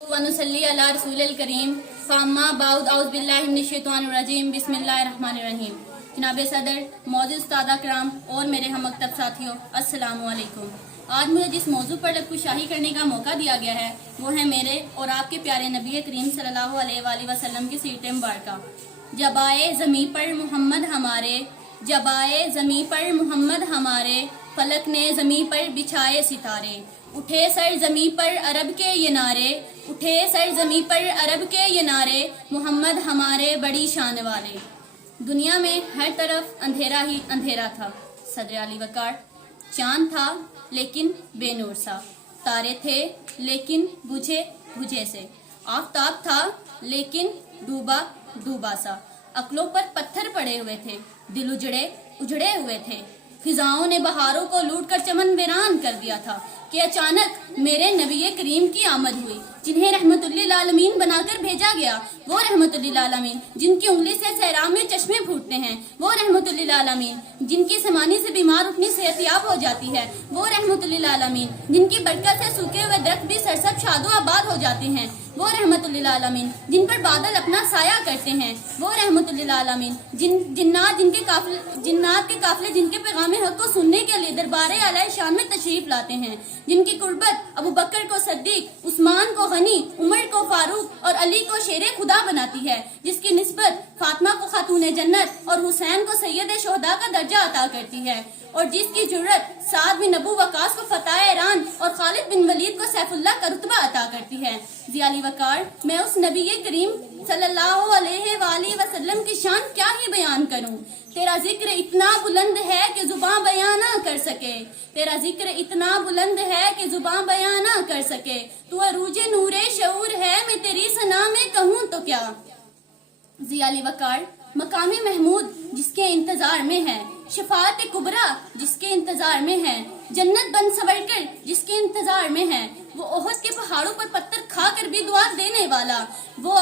वनुसल्ली अला रसूलिल करीम फ़अम्मा बाद औज़ु बिल्लाहि मिनश शैतानिर रजीम बिस्मिल्लाहिर रहमानिर रहीम। जनाब सदर, मौजूद उस्ताद किराम और मेरे हम मकतब साथियों, अस्सलामु अलैकुम। आज मुझे जिस मौजू पर लफ्ज़-कुशाही करने का मौका दिया गया है वो है मेरे और आपके प्यारे नबी करीम सल्लल्लाहु अलैहि वसल्लम की सीरत मुबारका। जब आए ज़मीं पर मोहम्मद हमारे, जब आए ज़मीं पर मोहम्मद हमारे, फलक ने ज़मीं पर बिछाए सितारे। उठे सर ज़मीं पर अरब के ये नारे, उठे सर ज़मीं पर अरब के ये नारे, मोहम्मद हमारे बड़ी शान वाले। दुनिया में हर तरफ अंधेरा ही अंधेरा था। सदर अली वकार। चांद था लेकिन बेनूर सा, तारे थे लेकिन बुझे बुझे से, आफताब था लेकिन डूबा डूबा सा। अक्लों पर पत्थर पड़े हुए थे, दिल उजड़े उजड़े हुए थे। फिजाओं ने बहारों को लूट कर चमन वीरान कर दिया था कि अचानक मेरे नबी करीम की आमद हुई, जिन्हें रहमतुल्लिल आलमीन बनाकर भेजा गया। वो रहमतुल्लिल आलमीन जिनकी उंगली से सहरा में चश्मे फूटते हैं, वो रहमतुल्लिल आलमीन जिनकी समानी से बीमार उठनी सेहतियाब हो जाती है, वो रहमतुल्लिल आलमीन जिनकी बरकत से सूखे हुए दरख्त भी सरसब्ज शादो आबाद हो जाते हैं, वो रहमतुल्लिल आलमीन जिन पर बादल अपना साया करते हैं, वो रहमतुल्लिल आलमीन जिन्नात के काफिले जिनके पैगाम हक को सुनने के लिए दरबारे आला शान में तशरीफ लाते हैं, जिनकी कुर्बत अबू बकर को सद्दीक, उस्मान को गनी, उमर को फारूक और अली को शेरे खुदा बनाती है, जिसकी निस्बत फातिमा को खातून जन्नत और हुसैन को सैयद शोहदा का दर्जा अता करती है, और जिसकी जुर्रत साद बिन अबू वकास को फतेह ईरान और खालिद बिन वलीद को सैफुल्लाह का रुतबा अता करती है। ज़ियाली वकार, मैं उस नबी करीम सल्लल्लाहु अलैहि वसल्लम की शान क्या ही बयान करूं। तेरा जिक्र इतना बुलंद है कि जुबान बयान ना कर सके, तेरा जिक्र इतना बुलंद है कि जुबान बयान ना कर सके। तू अरूजे नूरे शऊर है, मैं तेरी सना में कहूँ तो क्या। ज़ियाली वकार, मकामे महमूद जिसके इंतजार में है, शफाअत कुबरा जिसके इंतजार में है, जन्नत बन सवरकर जिसके इंतजार में है, वो ओहद के पहाड़ों पर पत्थर खाकर भी दुआ देने वाला, वो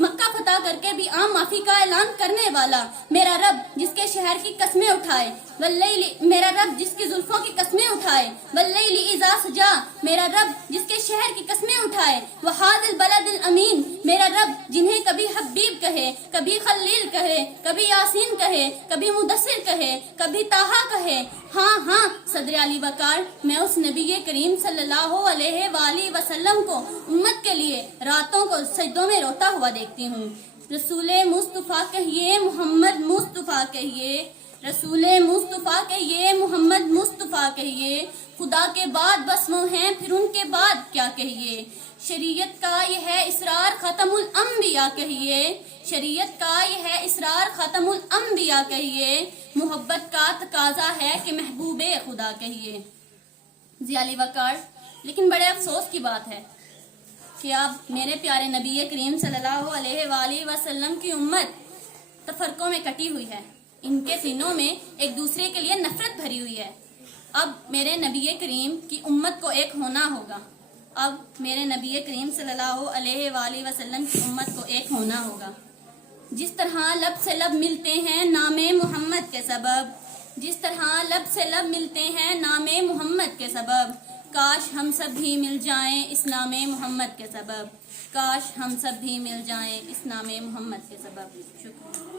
मक्का फतह करके भी आम माफी का ऐलान करने वाला, मेरा रब जिसके शहर की कस्में उठाए, वल्लैली मेरा रब जिसकी जुल्फों की कस्में उठाए, वल्लैली इज़ा सजा मेरा रब जिसके शहर की कस्में उठाए, वहादिल बलदिल अमीन मेरा रब जिन्हें कभी हबीब कहे, कभी खलील कहे, कभी यासीन कहे, कभी मुदस्सिर कहे, कभी ताहा कहे। हाँ हाँ सदर अली वकार, मैं उस नबी करीम सल्लल्लाहु अलैहि वसल्लम को उम्मत के लिए रातों को सजदों में रोता हुआ देखती हूँ। रसूले मुस्तफा कहिए, मोहम्मद मुस्तफा कहिए, रसूले मुस्तफा कहिए, मोहम्मद मुस्तफा कहिए। खुदा के बाद बस वो हैं, फिर उनके बाद क्या कहिए। शरीयत का यह है इसरार खत्मुल अंबिया कहिए, शरीयत का यह है इसरार खत्मुल अंबिया कहिए। मोहब्बत का तकाजा है कि महबूबे खुदा कहिए। ज़ियाली वकार, लेकिन बड़े अफसोस की बात है कि अब मेरे प्यारे नबी करीम सल्लल्लाहु अलैहि वसल्लम की उम्मत तफरकों में कटी हुई है। इनके सीनों में एक दूसरे के लिए नफरत भरी हुई है। अब मेरे नबी करीम की उम्मत को एक होना होगा। अब मेरे नबी करीम सल्लल्लाहु अलैहि वसल्लम की उम्मत को एक होना होगा। जिस तरह लब से लब मिलते हैं नामे मोहम्मद के सबब, जिस तरह लब से लब मिलते हैं नामे मोहम्मद के सबब, काश हम सब भी मिल जाएं इस नामे मोहम्मद के सबब, काश हम सब भी मिल जाएं इस नामे मोहम्मद के सबब। शुक्रिया।